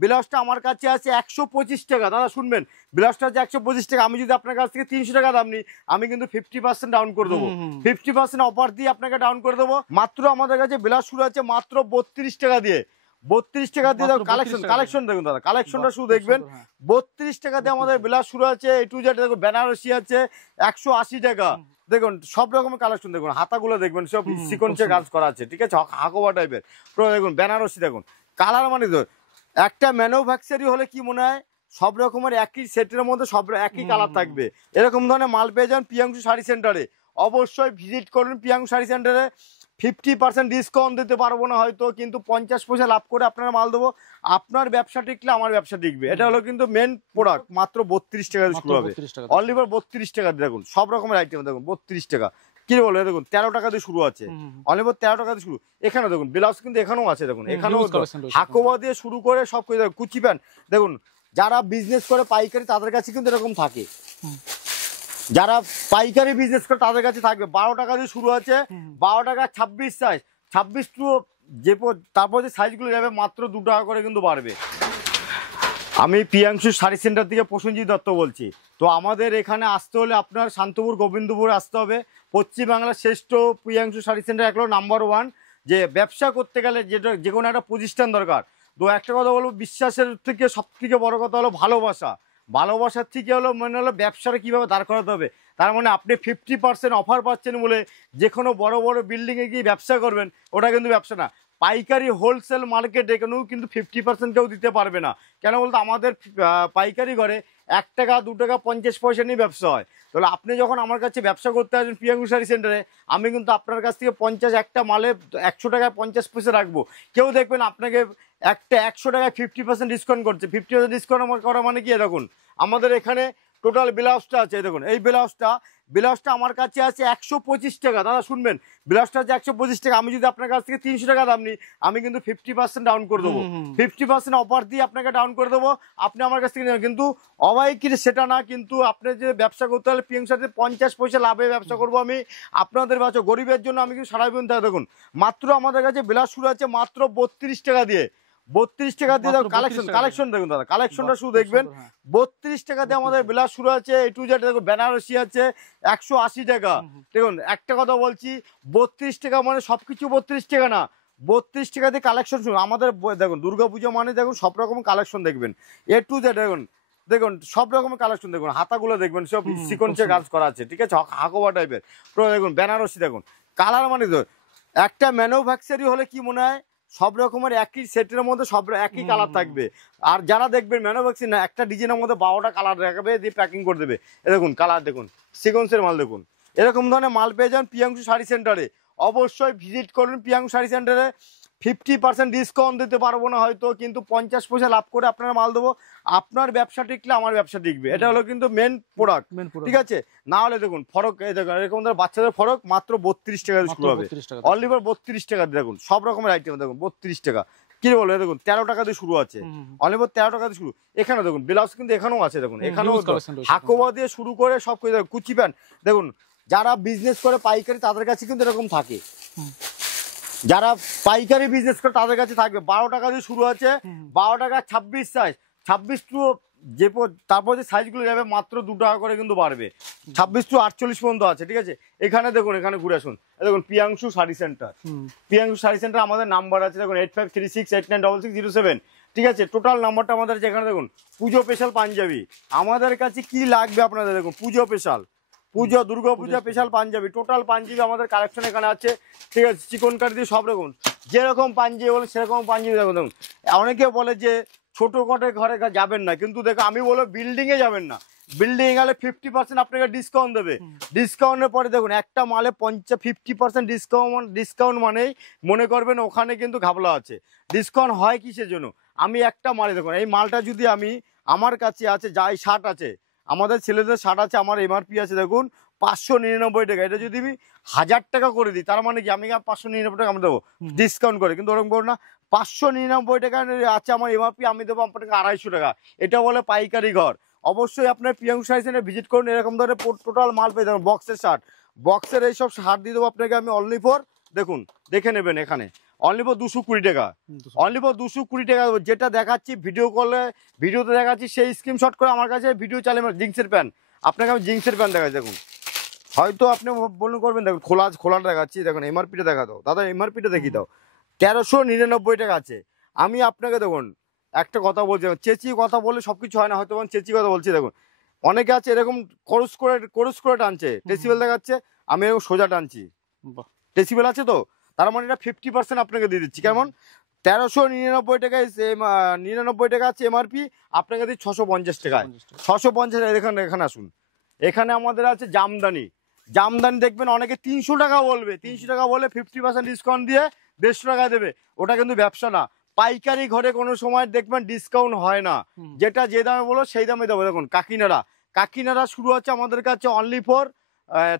ব্লাউজটা আমার কাছে আছে 125 টাকা। দাদা শুনবেন, ব্লাউজটা আছে 125 টাকা। আমি যদি আপনার কাছ থেকে 300 টাকা দাম নিই, আমি কিন্তু 50% ডাউন করে দেবো। 50% অফার দিয়ে আপনাকে ডাউন করে দেবো। মাত্র আমাদের কাছে ব্লাউজ শুরু আছে মাত্র 32 টাকা দিয়ে। 32 টাকা দিয়ে কালেকশন দেখুন দাদা, কালেকশনটা শুধু দেখবেন। 32 টাকা দিয়ে আমাদের ব্লাউজ শুরু আছে। এ টু জেড দেখুন, বেনারসি আছে 180 টাকা। দেখুন সব রকমের কালেকশন দেখুন, হাতাগুলো দেখবেন সব সিকোয়েন্সের কাজ করা আছে, ঠিক আছে, হাকোবা টাইপের পুরো। দেখুন বেনারসি দেখুন, কালার মানে একটা ম্যানুফ্যাকচারি হলে কি মনে হয় সব রকমের একই সেটের মধ্যে সব একই কালার থাকবে। এরকম ধরনের মাল পেয়ে যান প্রিয়াংশু শাড়ি সেন্টারে। অবশ্যই ভিজিট করুন প্রিয়াংশু শাড়ি সেন্টারে। 50% ডিসকাউন্ট দিতে পারবো না হয়তো, কিন্তু 50 পয়সা লাভ করে আপনারা মাল দেবো। আপনার ব্যবসা টিকলে আমার ব্যবসা টিকবে। এটা হলো কিন্তু মেন প্রোডাক্ট। মাত্র 32 টাকা শুরু হবে, অনলি ফর 32 টাকা। দেখুন সব রকমের আইটেম দেখুন 32 টাকা। কি বলে দেখুন 13 টাকা দিয়ে শুরু আছে, অনলি ফর 13 টাকা দিয়ে শুরু। এখানে দেখুন ব্লাউজ কিন্তু এখানেও আছে, দেখুন এখানেও হাকোবা দিয়ে শুরু করে সব কিছু। কুচি প্যান্ট দেখুন, যারা বিজনেস করে পাইকারি তাদের কাছে কিন্তু এরকম থাকে। যারা পাইকারি বিজনেস করে তাদের কাছে থাকবে। 12 টাকা দিয়ে শুরু আছে, 12 টাকা 26 সাইজ, 26 টু যে তারপর যে সাইজগুলো যাবে মাত্র 2 টাকা করে কিন্তু বাড়বে। আমি প্রিয়াংশু শাড়ি সেন্টার থেকে প্রসেনজিৎ দত্ত বলছি। তো আমাদের এখানে আসতে হলে আপনার শান্তপুর গোবিন্দপুরে আসতে হবে। পশ্চিমবাংলার শ্রেষ্ঠ প্রিয়াংশু শাড়ি সেন্টার এক নাম্বার 1। যে ব্যবসা করতে গেলে যেটা যে কোনো একটা প্রতিষ্ঠান দরকার। তো একটা কথা বলবো, বিশ্বাসের থেকে সব থেকে বড় কথা হলো ভালোবাসা। ভালোবাসার থেকে হলো মানে হলো ব্যবসাটা কীভাবে দাঁড় করাতে হবে। তার মানে আপনি 50% অফার পাচ্ছেন বলে যে কোনো বড় বড় বিল্ডিংয়ে গিয়ে ব্যবসা করবেন, ওটা কিন্তু ব্যবসা না। পাইকারি হোলসেল মার্কেটে কেউ কিন্তু 50% কেউ দিতে পারবে না। কেন বলতো, আমাদের পাইকারি ঘরে 1 টাকা 2 টাকা 50 পয়সা নিয়ে ব্যবসা হয়। তাহলে আপনি যখন আমার কাছে ব্যবসা করতে আসবেন প্রিয়াংশু শাড়ি সেন্টারে, আমি কিন্তু আপনার কাছ থেকে 50 একটা মালে 100 টাকায় 50 পয়সা রাখবো। কেউ দেখবেন আপনাকে একটা 100 টাকায় 50% ডিসকাউন্ট করছে। 50% ডিসকাউন্ট করা মানে কি, দেখুন আমাদের এখানে টোটাল ব্লাউজটা আছে, দেখুন এই ব্লাউজটা আমার কাছে আছে 125 টাকা। দাদা শুনবেন, ব্লাউজটা আছে 125 টাকা। আমি যদি আপনার কাছ থেকে 300 টাকা দাম নিই, আমি কিন্তু 50% ডাউন করে দেবো। 50% অফার দিয়ে আপনাকে ডাউন করে দেবো। আপনি আমার কাছ থেকে নেবেন, কিন্তু অবাইকির সেটা না। কিন্তু আপনি যে ব্যবসা করতে হলে প্রিয়াংশুর সাথে 50 পয়সা লাভে ব্যবসা করবো আমি। আপনাদের ব্যবসা গরিবের জন্য আমি কিন্তু সারা জীবন থাকে। দেখুন মাত্র আমাদের কাছে ব্লাউজ শুরু আছে মাত্র 32 টাকা দিয়ে। 32 টাকা দিয়ে কালেকশন দেখুন দাদা, কালেকশনটা শুধু দেখবেন। 32 টাকা দিয়ে আমাদের ব্লাউজ শুরু আছে। এ টু জেড দেখুন, বেনারসি আছে 180 টাকা। দেখুন একটা কথা বলছি, 32 টাকা মানে সবকিছু 32 টাকা না। 32 টাকা দিয়ে কালেকশন শুরু আমাদের। দেখুন দুর্গাপুজো মানে দেখুন সব রকম কালেকশন দেখবেন। এ টু জেড দেখুন সব রকমের কালেকশন দেখুন, হাতাগুলো দেখবেন সব সিকোয়েন্সের কাজ করা আছে, ঠিক আছে, হাকোবা টাইপের পুরো। দেখুন বেনারসি দেখুন, কালার মানে একটা ম্যানুফ্যাকচারি হলে কি মনে হয় সব রকমের একই সেটের মধ্যে সব একই কালার থাকবে। আর যারা দেখবেন ম্যানুফ্যাকচারিং না, একটা ডিজাইনের মধ্যে 12টা কালার রাখবে, দিয়ে প্যাকিং করে দেবে। দেখুন কালার দেখুন, সিকোয়েন্সের মাল দেখুন। এরকম ধরনের মাল পেয়ে যান প্রিয়াংশু শাড়ি সেন্টারে। অবশ্যই ভিজিট করুন প্রিয়াংশু শাড়ি সেন্টারে। 50% ডিসকাউন্ট দিতে পারবো না হয়তো, কিন্তু 50 পয়সা লাভ করে আপনারা মাল দেবো। আপনার ব্যবসা টিকলে আমার ব্যবসা টিকবে। এটা হলো কিন্তু মেন প্রোডাক্ট, ঠিক আছে। না হলে দেখুন ফরক, এই দেখুন এরকম ধরনের বাচ্চাদের ফরক মাত্র 32 টাকা শুরু হবে, অনলি ফর 32 টাকা। দেখুন সব রকমের আইটেম দেখুন 32 টাকা। কি বলে দেখুন 13 টাকা দিয়ে শুরু আছে, অনলি ফর 13 টাকা দিয়ে শুরু। এখানে দেখুন ব্লাউজ কিন্তু এখানেও আছে, দেখুন এখানেও হাকোবা দিয়ে শুরু করে সব কিছু। কুচি প্যান্ট দেখুন, যারা বিজনেস করে পাইকারি তাদের কাছে কিন্তু এরকম থাকে। যারা পাইকারি বিজনেস করে তাদের কাছে থাকবে। 12 টাকা দিয়ে শুরু আছে, 12 টাকা 26 সাইজ, 26 টু যে তারপর যে সাইজগুলো যাবে মাত্র 2 টাকা করে কিন্তু বাড়বে। 26 টু 48 পর্যন্ত আছে, ঠিক আছে। এখানে দেখুন, এখানে ঘুরে আসুন, দেখুন প্রিয়াংশু শাড়ি সেন্টার। প্রিয়াংশু শাড়ি সেন্টার আমাদের নাম্বার আছে দেখুন 8536896607, ঠিক আছে। টোটাল নাম্বারটা আমাদের যেখানে দেখুন পুজো স্পেশাল পাঞ্জাবি। আমাদের কাছে কি লাগবে আপনাদের দেখুন, পুজো স্পেশাল, পুজো দুর্গা পূজা স্পেশাল পাঞ্জাবি, টোটাল পাঞ্জাবি আমাদের কালেকশন এখানে আছে, ঠিক আছে। চিকন কাট দিয়ে সব রকম, যেরকম পাঞ্জাবি বলে সেরকম পাঞ্জাবি দেখুন। দেখুন অনেকে বলে যে ছোট কটে ঘরে যাবেন না, কিন্তু দেখো আমি বলবো বিল্ডিংয়ে যাবেন না। বিল্ডিং গেলে 50% আপনাকে ডিসকাউন্ট দেবে। ডিসকাউন্টের পরে দেখুন একটা মালে 50% ডিসকাউন্ট মানেই মনে করবেন ওখানে কিন্তু ঘাবলা আছে। ডিসকাউন্ট হয় কিসের জন্য, আমি একটা মালে দেখুন, এই মালটা যদি আমি আমার কাছে আছে যাই শার্ট আছে, আমাদের ছেলেদের শার্ট আছে, আমার এমআরপি আছে দেখুন 599 টাকা। এটা যদি আমি 1000 টাকা করে দিই, তার মানে কি আমি 599 টাকা আমি দেবো ডিসকাউন্ট করে, কিন্তু ওরকম করো না। 599 টাকা আছে আমার এমআরপি, আমি দেবো আপনাকে 250 টাকা। এটা বলে পাইকারি ঘর। অবশ্যই আপনার প্রিয়াংশু শাড়ি সেন্টারে ভিজিট করুন। এরকম ধরনের টোটাল মাল পেয়ে যাবেন। বক্সের শার্ট, বক্সের এইসব শার্ট দিয়ে দেবো আপনাকে আমি অনলি ফর, দেখুন দেখে নেবেন এখানে অনলি ফর 220 টাকা, অনলি ফর 220 টাকা। যেটা দেখাচ্ছি ভিডিওতে দেখাচ্ছি সেই স্ক্রিনশট করে আমার কাছে ভিডিও চালিয়ে জিন্সের প্যান্ট, আপনাকে আমি জিন্সের প্যান্ট দেখাচ্ছি। দেখুন হয়তো আপনি বলুন করবেন, দেখুন খোলাটা দেখাচ্ছি, দেখুন এমআরপিটা দেখা দাও দাদা, এমআরপিটা দেখিয়ে দাও 1399 টাকা আছে। আমি আপনাকে দেখুন একটা কথা বলছি, চেঁচিয়ে কথা বললে সবকিছু হয় না, হয়তো চেঁচিয়ে কথা বলছি। দেখুন অনেকে আছে এরকম করুস করে টানছে, ডেসিবেল দেখাচ্ছে, আমি এরকম সোজা টানছি, ডেসিবেল আছে তো, তার মানে এটা 50% আপনাকে দিয়ে দিচ্ছি। কেমন 1399 টাকায় 99 টাকা আছে এমআরপি, আপনাকে দিচ্ছি 650 টাকায়। 650 এখানে আসুন, এখানে আমাদের আছে জামদানি। জামদানি দেখবেন অনেকে 300 টাকা বলবে, 300 টাকা বলে 50% ডিসকাউন্ট দিয়ে 150 টাকা দেবে, ওটা কিন্তু ব্যবসা না। পাইকারি ঘরে কোনো সময় দেখবেন ডিসকাউন্ট হয় না, যেটা যে দামে বলো সেই দামে দেবো। দেখুন কাকিনাড়া শুরু হচ্ছে আমাদের কাছে অনলি ফর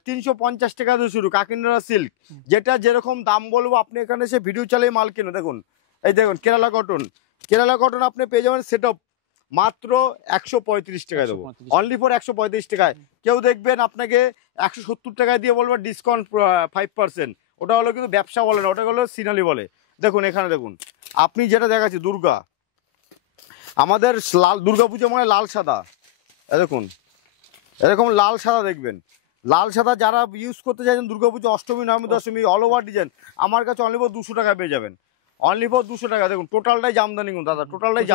350 টাকা দিয়ে শুরু, কাকিনাড়া সিল্ক। যেটা যেরকম দাম বলবো আপনি এখানে এসে ভিডিও চালিয়ে মাল কিনো। দেখুন এই দেখুন কেরালা কটন আপনি পেয়ে যাবেন সেটআপ মাত্র 135 টাকায় দেবো, অনলি ফর 135 টাকায়। কেউ দেখবেন আপনাকে 170 টাকায় দিয়ে বলবো ডিসকাউন্ট 5%, ওটা হলো কিন্তু ব্যবসা বলে না, ওটা হলো সিনালি বলে। দেখুন এখানে দেখুন আপনি যেটা দেখাচ্ছি দুর্গা, আমাদের দুর্গা পুজো মানে লাল সাদা, দেখুন এরকম লাল সাদা দেখবেন, লাল সাদা যারা ইউজ করতে চাইছেন দুর্গাপুজো, অষ্টমী, নবমী, দশমী, অল ওভার ডিজাইন আমার কাছে অনলি ফর 200 টাকা পেয়ে যাবেন, অনলি ফর 200 টাকা। দেখুন টোটালটাই জামদানি দাদা, টোটালটাই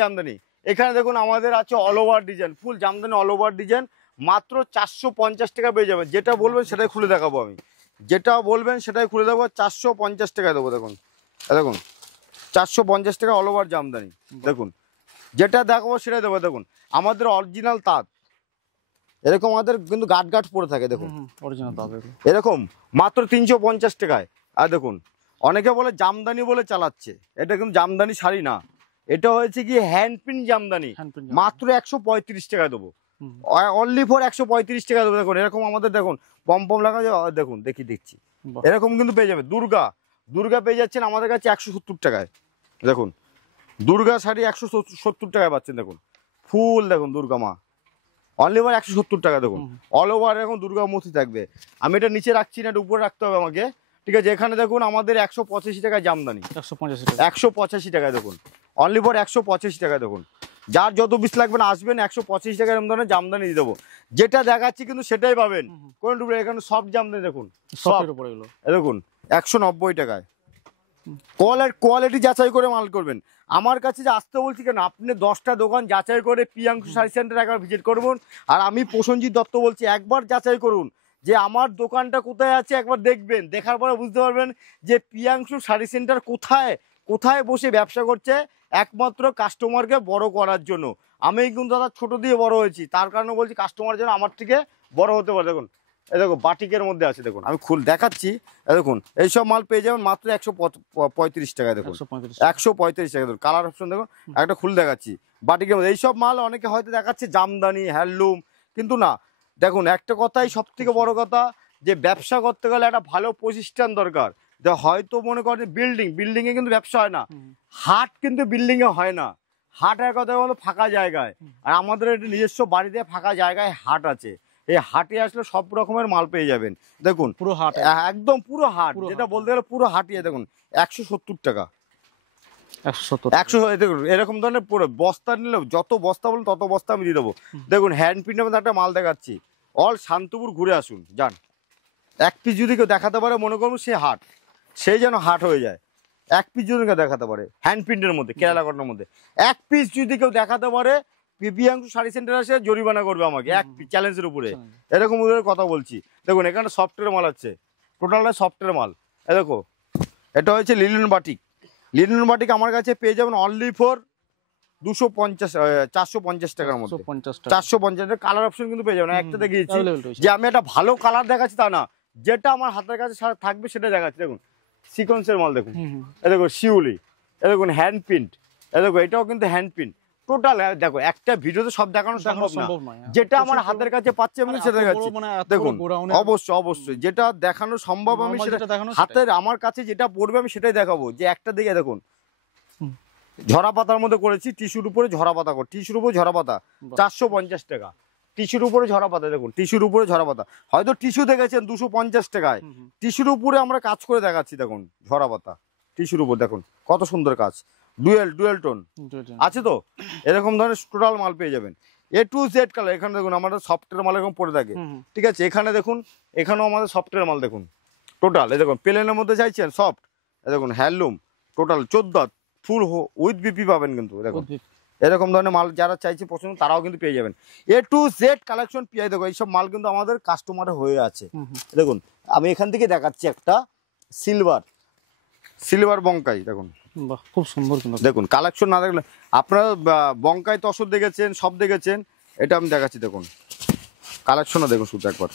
জামদানি। এখানে দেখুন আমাদের আছে অল ওভার ডিজাইন, ফুল জামদানি অল ওভার ডিজাইন, মাত্র 450 টাকা পেয়ে যাবেন। যেটা বলবেন সেটাই খুলে দেখাবো আমি, যেটা বলবেন সেটাই খুলে দেবো, 450 টাকা দেবো। দেখুন 450 টাকা অল ওভার জামদানি। দেখুন যেটা দেখাবো সেটাই দেবো। দেখুন আমাদের অরিজিনাল তাঁত, এরকম আমাদের কিন্তু গাট পরে থাকে, দেখুন অরিজিনাল তাঁত এরকম মাত্র 350 টাকায়। আর দেখুন অনেকে বলে জামদানি বলে চালাচ্ছে, এটা কিন্তু জামদানি শাড়ি না, এটা হয়েছে কি হ্যান্ড প্রিন্ট জামদানি, মাত্র 135 টাকায় দেবো, অনলি ফর 135 টাকা দেবো। দেখুন এরকম আমাদের দেখুন পম লাগা, দেখুন দেখছি এরকম কিন্তু পেয়ে যাবে। দুর্গা পেয়ে যাচ্ছেন আমাদের কাছে 170 টাকায়। দেখুন দুর্গা শাড়ি 170 টাকায় পাচ্ছেন। দেখুন ফুল দেখুন দুর্গা মা, অনলি ফর 170 টাকা। দেখুন অল ওভার এরকম দুর্গা মূর্তি থাকবে। আমি এটা নিচে রাখছি না, এটা উপরে রাখতে হবে আমাকে, ঠিক আছে। এখানে দেখুন আমাদের 185 টাকায় জামদানি, 185 টাকায়। দেখুন অনলি ফর 185 টাকায়। দেখুন যার যত পিস লাগবে না আসবেন, 185 টাকায় এরকম ধরনের জামদানি দিয়ে দেবো। যেটা দেখাচ্ছি কিন্তু সেটাই পাবেন, কোন ডুবে এখানে সব জামদানি। দেখুন দেখুন 190 টাকায়। কোয়ালিটি যাচাই করে মাল করবেন। আমার কাছে যে আসতে বলছি কেন, আপনি 10টা দোকান যাচাই করে প্রিয়াংশু শাড়ি সেন্টার একবার ভিজিট করুন। আর আমি প্রসেনজিৎ দত্ত বলছি, একবার যাচাই করুন যে আমার দোকানটা কোথায় আছে, একবার দেখবেন, দেখার পরে বুঝতে পারবেন যে প্রিয়াংশু শাড়ি সেন্টার কোথায় বসে ব্যবসা করছে, একমাত্র কাস্টমারকে বড় করার জন্য। আমি কিন্তু দাদা ছোট দিয়ে বড় হয়েছি, তার কারণে বলছি কাস্টমার যেন আমার থেকে বড় হতে পারে। দেখুন এই দেখো বাটিকের মধ্যে আছে, দেখুন আমি দেখাচ্ছি। দেখুন এইসব মাল পেয়ে যাবেন মাত্র 135 টাকায়। দেখুন 135 টাকা। দেখুন কালার অপশন দেখুন, একটা খুলে দেখাচ্ছি বাটিকের মধ্যে। এইসব মাল অনেকে হয়তো দেখাচ্ছে জামদানি হ্যান্ডলুম, কিন্তু না। দেখুন একটা কথাই সব থেকে বড় কথা, যে ব্যবসা করতে গেলে একটা ভালো প্রতিষ্ঠান দরকার। হয়তো মনে করেন বিল্ডিং এ কিন্তু ব্যবসা হয় না, হাট কিন্তু বিল্ডিং এ হয় না। হাটের কথা হলো ফাঁকা জায়গায়, আর আমাদের নিজস্ব বাড়িতে ফাঁকা জায়গায় হাট আছে। এই হাটে আসলে সব রকমের মাল পেয়ে যাবেন। দেখুন পুরো হাট, একদম পুরো হাট, যেটা বলতে গেলে পুরো হাটিয়ে। দেখুন 170 টাকা, 100 দেখুন এরকম ধরনের পুরো বস্তা নিলে, যত বস্তা বলুন তত বস্তা আমি দিয়ে দেবো। দেখুন হ্যান্ড প্রিন্টের মধ্যে একটা মাল দেখাচ্ছি, অল শান্তপুর ঘুরে আসুন যান। এক পিস যদি কেউ দেখাতে পারে, মনে করুন সে হাট, সেই যেন হাট হয়ে যায়। এক পিস যদি কেউ দেখাতে পারে হ্যান্ড প্রিন্টের মধ্যে, কেরালা কটনের মধ্যে এক পিস যদি কেউ দেখাতে পারে, প্রিয়াংশু শাড়ি সেন্টার আসে জরিমানা করবে আমাকে, এক চ্যালেঞ্জের উপরে। এরকম ওদের কথা বলছি। দেখুন এখানে সফটওয়্যার মাল আছে, টোটালটা সফটওয়্যার মাল। দেখো এটা হচ্ছে লিনেন বাটিক আমার কাছে পেয়ে যাবেন অনলি ফর 450 টাকার মধ্যে। 450 কালার অপশন কিন্তু পেয়ে যাবেন। একটা দেখিয়েছি যে আমি একটা ভালো কালার দেখাচ্ছি তা না, যেটা আমার হাতের কাছে থাকবে সেটা দেখাচ্ছি। দেখুন সিকোয়েন্সের মাল, দেখুন এ দেখো শিউলি, এ দেখুন হ্যান্ড প্রিন্ট, এ দেখো এটাও কিন্তু হ্যান্ড প্রিন্ট। টোটাল দেখো একটা ভিডিওতে সব দেখানো সম্ভব না, যেটা আমার হাতের কাছে পাচ্ছি আমি সেটা দেখাচ্ছি। দেখুন অবশ্যই যেটা দেখানো সম্ভব আমি সেটা হাতের আমার কাছে যেটা পড়বে আমি সেটাই দেখাবো। যে একটা দিকে দেখুন ঝরা পাতার মধ্যে করেছি, টিস্যুর উপরে ঝরা পাতা, 450 টাকা। টিস্যুর উপরে ঝরা পাতা, দেখুন টিস্যুর উপরে ঝরা পাতা, হয়তো টিস্যু দেখেছেন 250 টাকায়, টিস্যুর উপরে আমরা কাজ করে দেখাচ্ছি। দেখুন ঝরা পাতা টিস্যুর উপর, দেখুন কত সুন্দর কাজ, ডুয়েল টোন আছে তো, এরকম ধরনের টোটাল মাল পেয়ে যাবেন। A to Z colour. এখানে দেখুন আমাদের সফটওয়্যার মাল এরকম পড়ে থাকে, ঠিক আছে। এখানে দেখুন, এখানেও আমাদের সফটওয়্যার মাল দেখুন টোটাল, এই দেখুন প্লেনের মধ্যে চাইছেন সফট, এই দেখুন handloom total 14 full with BP পাবেন কিন্তু, দেখুন এরকম ধরনের মাল যারা চাইছে পছন্দ তারাও কিন্তু পেয়ে যাবেন। A to Z কালেকশন পেয়ে, দেখো এইসব মাল কিন্তু আমাদের কাস্টমারে হয়ে আছে। দেখুন আমি এখান থেকে দেখাচ্ছি একটা সিলভার বঙ্কাই, দেখুন খুব সুন্দর কিন্তু, দেখুন কালেকশন না দেখলে আপনারা বঙ্কাই তসর দেখেছেন, সব দেখেছেন, এটা আমি দেখাচ্ছি। দেখুন কালেকশনও দেখুন শুধু একবার,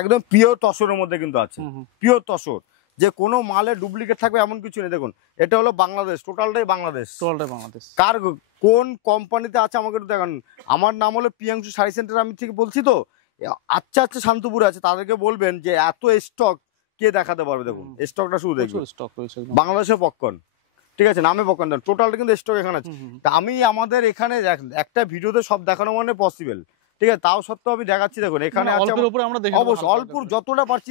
একদম পিওর তসরের মধ্যে কিন্তু আছে, পিওর তসর, যে কোনো মালে ডুপ্লিকেট থাকবে এমন কিছু নেই। দেখুন এটা হলো বাংলাদেশ, টোটালটাই বাংলাদেশ। কার কোন কোম্পানিতে আছে আমাকে একটু দেখান। আমার নাম হলো প্রিয়াংশু শাড়ি সেন্টার, আমি ঠিক বলছি তো। আচ্ছা শান্তিপুরে আছে, তাদেরকে বলবেন যে এত স্টক কে দেখাতে পারবে। দেখুন স্টকটা শুধু দেখুন, বাংলাদেশের পপকর্ন, ঠিক আছে, নামে পপকর্ন, টোটালটা কিন্তু স্টক এখানে আছে। তা আমি আমাদের এখানে একটা ভিডিওতে সব দেখানো মানে পসিবল, ঠিক আছে, তাও সত্ত্বেও আমি দেখাচ্ছি। দেখুন এখানে আছে অবশ্যই অল্প যতটা পারছি,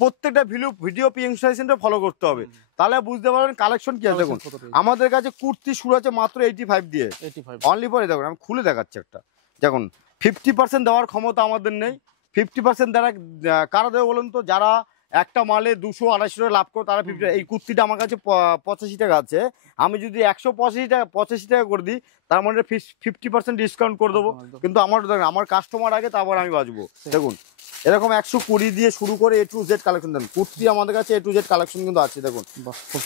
প্রত্যেকটা video Priyanshu sari centre follow করতে হবে, তাহলে বুঝতে পারবেন কালেকশন কি আছে। দেখুন আমাদের কাছে কুর্তি শুরু আছে মাত্র 85 দিয়ে, অনলি ফর। দেখুন আমি খুলে দেখাচ্ছি একটা, দেখুন 50% দেওয়ার ক্ষমতা আমাদের নেই। 50% দ্বারা কারা দেবে বলুন তো, যারা একটা মালে 200-250 টাকা লাভ করো তারা 50। এই কুর্তিটা আমার কাছে 85 টাকা আছে, আমি যদি 185 টাকা করে দিই, তার মানে 50% ডিসকাউন্ট করে দেবো। কিন্তু আমার কাস্টমার আগে, তারপর আমি বাঁচবো। দেখুন এরকম 120 দিয়ে শুরু করে A to Z কালেকশন। দেখুন কুর্তি আমাদের কাছে A to Z কালেকশন কিন্তু আছে। দেখুন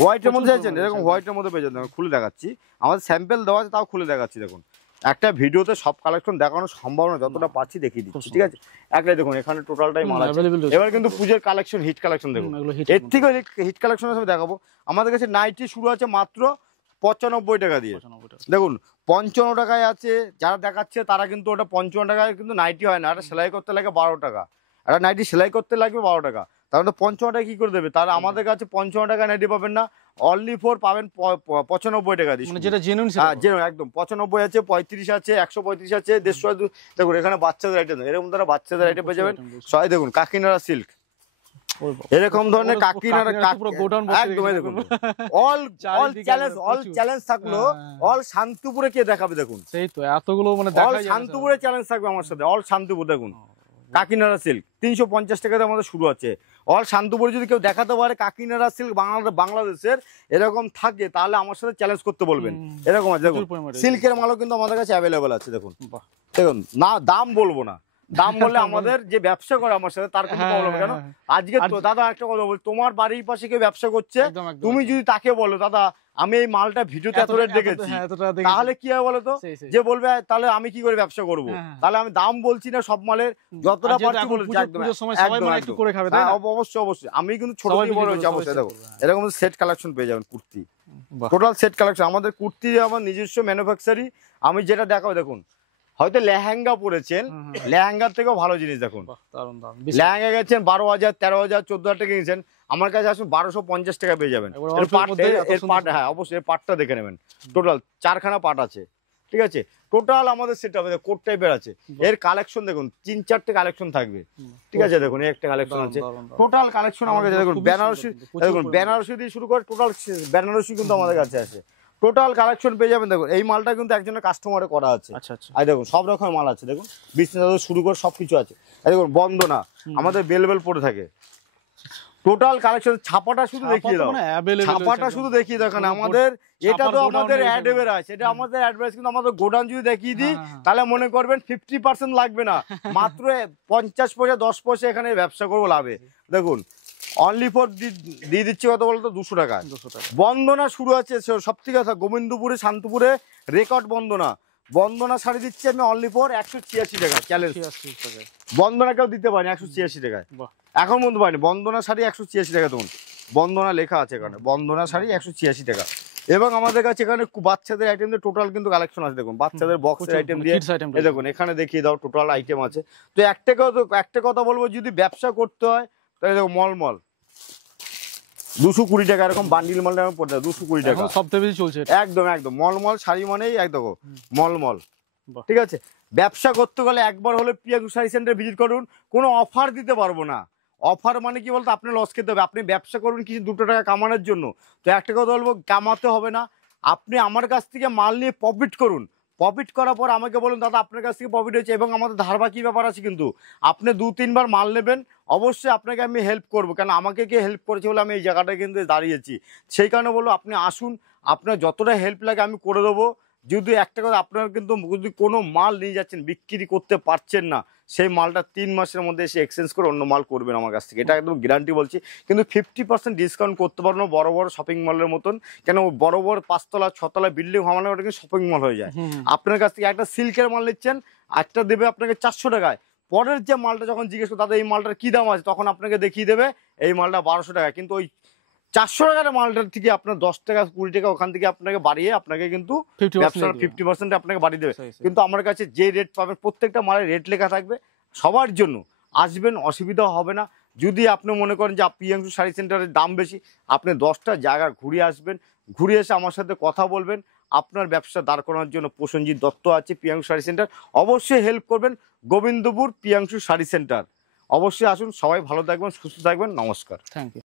হোয়াইটের মধ্যে আছেন, এরকম হোয়াইটের মধ্যে পেয়ে যাবেন, খুলে দেখাচ্ছি, আমাদের স্যাম্পেল দেওয়া আছে, তাও খুলে দেখাচ্ছি। দেখুন একটা ভিডিওতে সব কালেকশন দেখানো সম্ভব না, যতটা পারছি দেখিয়ে দিচ্ছি, ঠিক আছে। একটাই দেখুন এখানে টোটালটাই মাল আছে। এবার কিন্তু পুজোর কালেকশন, হিট কালেকশন দেখুন, এর থেকে হিট কালেকশন আমি দেখাবো। আমাদের কাছে নাইটি শুরু আছে মাত্র 95 টাকা দিয়ে। দেখুন 55 টাকায় আছে, যারা দেখাচ্ছে তারা কিন্তু ওটা 55 টাকায় কিন্তু নাইটি হয় না, এটা সেলাই করতে লাগে 12 টাকা, একটা নাইটি সেলাই করতে লাগবে 12 টাকা, তাহলে 55 টাকা কি করে দেবে? তাহলে আমাদের কাছে 55 টাকা নাইটি পাবেন না, অনলি ফোর পাবেন 95 টাকা দিয়ে, যেটা জেনুইন। হ্যাঁ জেনুইন একদম। 95 আছে, 35 আছে, 135 আছে, 150। দেখুন এখানে বাচ্চাদের আইটেম, এরকম দ্বারা বাচ্চাদের আইটেম পেয়ে যাবেন। সবাই দেখুন কাকিনাড়া সিল্ক, এরকম ধরনের কাকিনাড়া, একদম দেখুন অল চ্যালেঞ্জ থাকলো, অল শান্তিপুরে কে দেখাবে? দেখুন সেই তো এতগুলো মানে অল শান্তিপুরে চ্যালেঞ্জ থাকবে আমার সাথে, অল শান্তিপুর। দেখুন কাকিনাড়া সিল্ক 350 টাকাতে আমাদের শুরু আছে। অল শান্তিপুরে যদি কেউ দেখাতে পারে কাকিনাড়া সিল্ক বাংলাদেশের এরকম থাকে, তাহলে আমার সাথে চ্যালেঞ্জ করতে বলবেন। এরকম আছে, দেখুন সিল্কের মালও কিন্তু আমাদের কাছে অ্যাভেলেবেল আছে। দেখুন দেখুন না, দাম বলবো না, দাম বললে আমাদের যে ব্যবসা করে আমার সাথে তার কোনো প্রবলেম। কেন আজকে তো দাদা একটা কথা বল, তোমার বাড়ির পাশে কেউ ব্যবসা করছে, তুমি যদি তাকে বলো দাদা আমি এই মালটা ভিডিওতে এত রেট দেখেছি, তাহলে কি হবে বলো তো, যে বলবে তাহলে আমি কি করে ব্যবসা করব? তাহলে আমি দাম বলছি না সব মালের, যতটা পারছি বলছি। অবশ্যই অবশ্যই, আমি কিন্তু ছোট থেকে বড় হয়েছি অবশ্যই। দেখো এরকম সেট কালেকশন পেয়ে যাবেন, কুর্তি টোটাল সেট কালেকশন। আমাদের কুর্তি আমার নিজস্ব ম্যানুফ্যাকচারি, আমি যেটা দেখাবো। দেখুন হয়তো লেহেঙ্গা পরেছেন, লেহেঙ্গার থেকেও ভালো জিনিস। দেখুন লেহেঙ্গা গেছেন 12,000, 13,000, 14,000 টাকা কিনেছেন, আমার কাছে আসুন 1250 টাকা পেয়ে যাবেন। হ্যাঁ অবশ্যই এর পার্টটা দেখে নেবেন, টোটাল 4খানা পার্ট আছে, ঠিক আছে। টোটাল আমাদের সেট হবে কোট টাইপের আছে। এর কালেকশন দেখুন 3-4টে কালেকশন থাকবে, ঠিক আছে। দেখুন এই একটা কালেকশন আছে, টোটাল কালেকশন আমার কাছে। দেখুন বেনারসি, দেখুন বেনারসি দিয়ে শুরু করে টোটাল বেনারসি কিন্তু আমাদের কাছে আছে, টোটাল কালেকশন পেয়ে যাবেন। দেখুন এই মালটা কিন্তু একজনের কাস্টমারে করা আছে। আর দেখুন সব রকমের মাল আছে, দেখুন বিজনেস শুরু করে সবকিছু আছে। দেখুন বন্দনা আমাদের বেল পড়ে থাকে, টোটাল কালেকশন। ছাপাটা শুধু দেখিয়ে দাও, ছাপাটা শুধু দেখিয়ে দেখেন আমাদের। এটা তো আমাদের অ্যাডভার্টাইজ, এটা আমাদের অ্যাডভার্টাইজ, কিন্তু আমাদের গোডাউন যদি দেখিয়ে দিই তাহলে মনে করবেন 50% লাগবে না, মাত্র 50 পয়সা 10 পয়সা এখানে ব্যবসা করবো লাভে। দেখুন অনলি ফর দিয়ে দিচ্ছি কত বলতো, 200 টাকা। বন্দনা শুরু আছে সব থেকে কথা, গোবিন্দপুরে শান্তিপুরে রেকর্ড বন্দনা শাড়ি দিচ্ছি আমি অনলি ফর 186 টাকা। চ্যালেঞ্জ বন্দনা কেউ দিতে পারেনি 186 টাকায়, এখন বলতে পারিনি। বন্দনা শাড়ি 186 টাকা, দেখুন বন্দনা লেখা আছে এখানে, বন্দনা শাড়ি 186 টাকা। এবং আমাদের কাছে এখানে বাচ্চাদের আইটেম দিয়ে টোটাল কিন্তু কালেকশন আছে। দেখুন বাচ্চাদের বক্সের আইটেম দিয়ে, দেখুন এখানে দেখিয়ে দাও, টোটাল আইটেম আছে। তো একটা কথা বলবো, যদি ব্যবসা করতে হয় তাহলে দেখো মলমল 220 টাকা, এরকম বান্ডিল মাল পড়তে 220 টাকা, সবথেকে বেশি চলছে। একদম একদম মলমল শাড়ি মানেই একদম মলমল বাহ। ঠিক আছে, ব্যবসা করতে গেলে একবার হলে প্রিয়াঙ্কু শাড়ি সেন্টার ভিজিট করুন। কোনো অফার দিতে পারবো না। অফার মানে কি বলতো, আপনি লস খেতে হবে। আপনি ব্যবসা করুন কিছু 2 টাকা কামানোর জন্য, তো একটা কথা বলবো, কামাতে হবে না। আপনি আমার কাছ থেকে মাল নিয়ে প্রফিট করুন। প্রফিট করার পর আমাকে বলুন দাদা আপনার কাছ থেকে প্রফিট হয়েছে, এবং আমাদের ধার বাকি ব্যাপার আছে, কিন্তু আপনি 2-3 বার মাল নেবেন, অবশ্যই আপনাকে আমি হেল্প করবো, কারণ আমাকে কে হেল্প করেছে বলে আমি এই জায়গাটায় কিন্তু দাঁড়িয়েছি। সেই কারণে বলবো আপনি আসুন, আপনার যতটা হেল্প লাগে আমি করে দেবো। যদি একটা কথা, আপনার কিন্তু যদি কোনো মাল নিয়ে যাচ্ছেন বিক্রি করতে পারছেন না, সেই মালটা 3 মাসের মধ্যে এসে এক্সচেঞ্জ করে অন্য মাল করবেন আমার কাছ থেকে, এটা একদম গ্যারান্টি বলছি। কিন্তু 50% ডিসকাউন্ট করতে পারবো না বড় বড় শপিং মলের মতন, কেন বড় বড় 5 তলা 6 তলা বিল্ডিং হওয়া মানে ওটা কিন্তু শপিং মল হয়ে যায়। আপনার কাছ থেকে একটা সিল্কের মাল নিচ্ছেন, একটা দেবে আপনাকে 400 টাকায়, পরের যে মালটা যখন জিজ্ঞেস করো দাদা এই মালটার কি দাম আছে, তখন আপনাকে দেখিয়ে দেবে এই মালটা 1200 টাকা, কিন্তু ওই 400 টাকার মালটার থেকে আপনার 10 টাকা 20 টাকা ওখান থেকে আপনাকে বাড়িয়ে আপনাকে কিন্তু 50% আপনাকে বাড়িয়ে দেবে। কিন্তু আমার কাছে যে রেট পাবেন, প্রত্যেকটা মালের রেট লেখা থাকবে সবার জন্য, আসবেন, অসুবিধা হবে না। যদি আপনি মনে করেন যে প্রিয়াঙ্কু শাড়ি সেন্টারের দাম বেশি, আপনি 10টা জায়গা ঘুরে আসবেন, ঘুরে এসে আমার সাথে কথা বলবেন। আপনার ব্যবসা দাঁড় করানোর জন্য প্রসেনজিৎ দত্ত আছে, প্রিয়াঙ্কু শাড়ি সেন্টার, অবশ্যই হেল্প করবেন। গোবিন্দপুর প্রিয়াঙ্কু শাড়ি সেন্টার, অবশ্যই আসুন। সবাই ভালো থাকবেন, সুস্থ থাকবেন, নমস্কার। Thank you.